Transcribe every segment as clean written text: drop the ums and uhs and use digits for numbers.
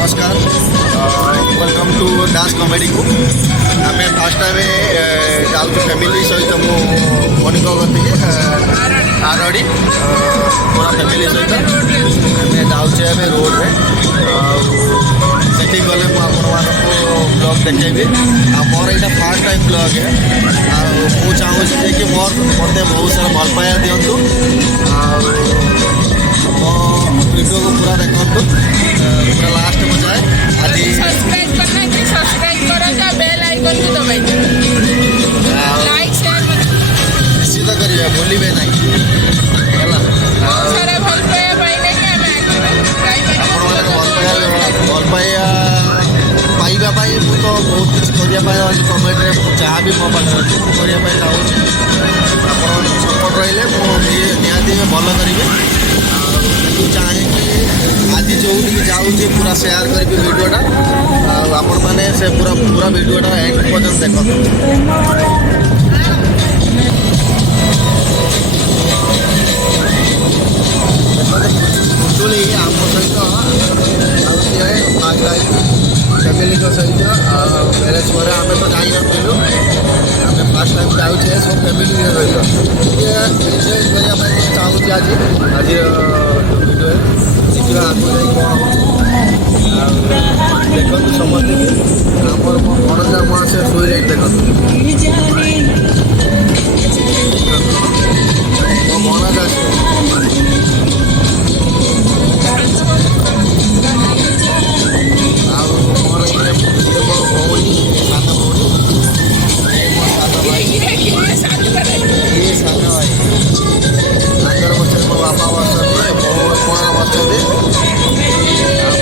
नमस्कार welcome to Das comedy को आम फास्ट टाइम जाऊँ फैमिली सहित मणिक गति आरड़ी पूरा फैमिली सहित आम जाऊे रोड में से गले ब्लॉग देखेबी मोर यहाँ फास्ट टाइम ब्लॉग है मुझे चाहूँगी कि मोर मत बहुत सारा भल पाया दिंतु मो वीडियो को पूरा देखु पूरा लास्ट में जाए आज सब्सक्राइब करना कि सब्सक्राइब करो जा बेल आइकन को दबाई लाइक शेयर निश्चित करिए भूलिए ना बहुत सारा भल पाया पाइले कि हमें भल पाया पाइबापी मुझे तो बहुत किसी करने कमेंट जहाँ भी मो पाखे करने चाहूँगी आप सपोर्ट रही निहाती भल करेंगे चाहे कि आज जो जाऊँगी पूरा शेयर करी वीडियोटा आपण मैंने से पूरा पूरा वीडियोटा एंड पर्यटन देखो बुझुली आम सहित फैमिली सहित मैरेज पर आम तो जान आम फास्ट टाइम जाऊे सब फैमिली सहित एंजय करने चाहूँगी आज आज वीडियो शिखा आगे देखो समझते आम भणजा मुआ से शुई देखो मो भणजा मोर भौणी सान भौणी ये सान भाई आगर बस मो बापा बस कौन बस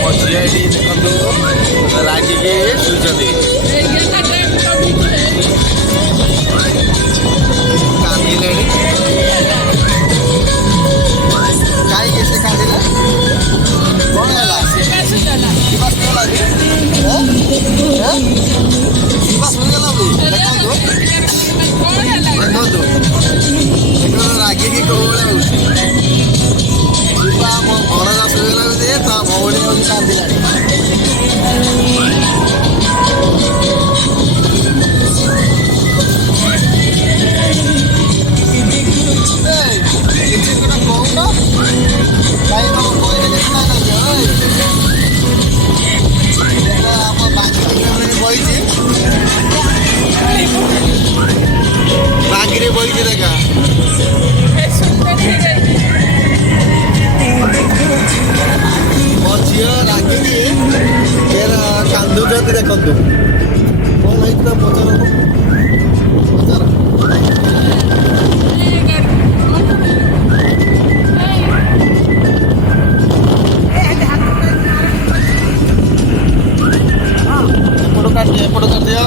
मो झील देखो रागिके शुचती कांदिले कहीं से कांदिले कौन है रागिकी कौन शिवा मो भणजा शुला ता भौणी हूँ कांदिला बांगी बही देखा मो झी रागिकी कांदुंट देखु कौन होता पचार एपट कर दिया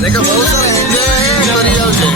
देखो बहुत सारा एंजॉय करी जाउछे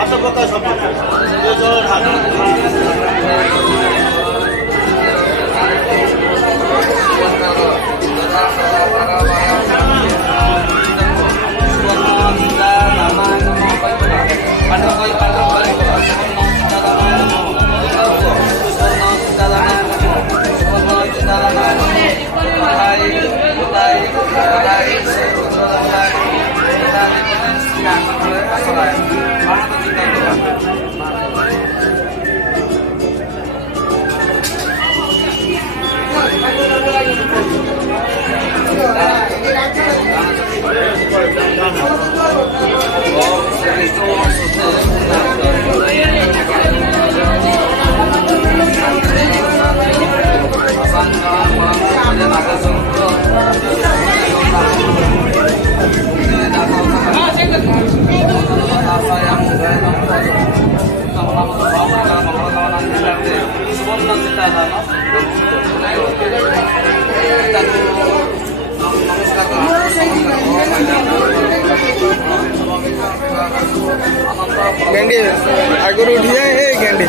ହାତ ପକା ସବୁ गेंडी आगुरी उठी जाए ए गेंडी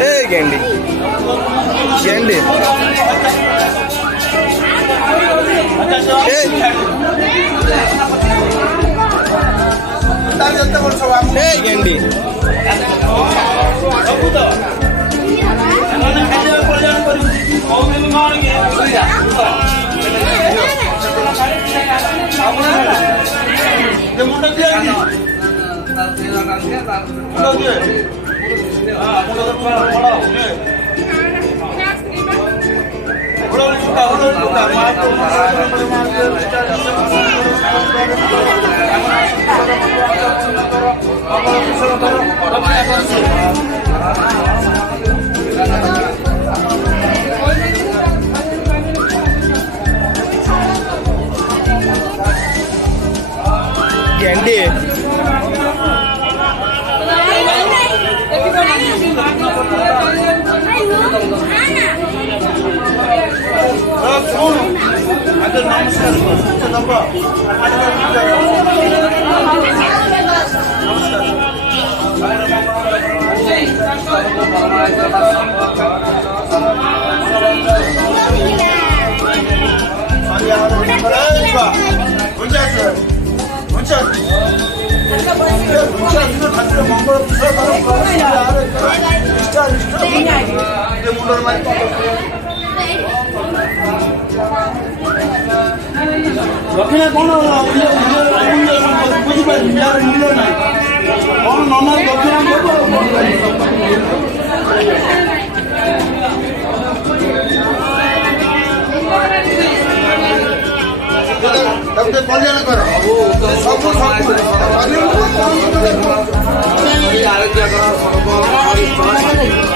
ए गेंडी गेंडी गेंडी गेंडी ଦକ୍ଷିଣା କ'ଣ ବୁଝିପାରିଲି ଯାହାର ମୂଲ୍ୟ ନାହିଁ କ'ଣ ନନା ଦକ୍ଷିଣା ଦେବ ତାକୁ କଲ୍ୟାଣ କର ସବୁ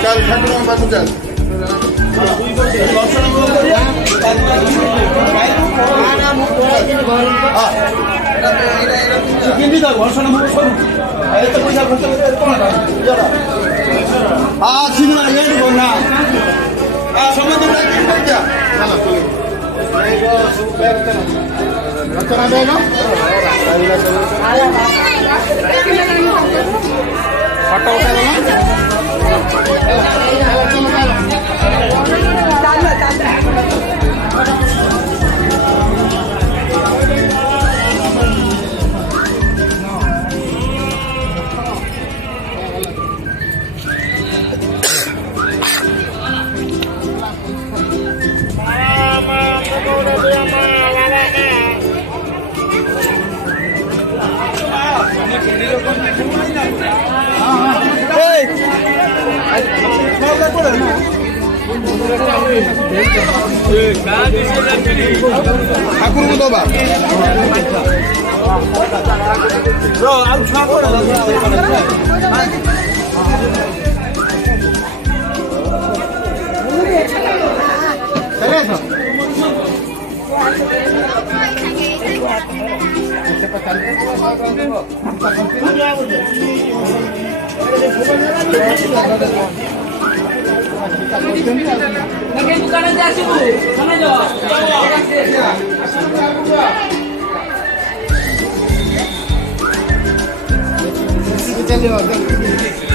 ଚାଲ ଠାକୁରଙ୍କ ପାଖକୁ ଚାଲ କେମିତି ଘର୍ଷଣ ମୋର ସରୁ ଏତେ ପଇସା ଖର୍ଚ୍ଚ କରିବା କ'ଣ ଶୀଘ୍ର ଲେଟ୍ କରୁନା ସମସ୍ତେ ରଚନା ବେଗ ଫଟୋ ଠାକୁରଙ୍କୁ ଦବା ଆଉ ଛୁଆ କଣ दुकान जासिबु समझ चलिए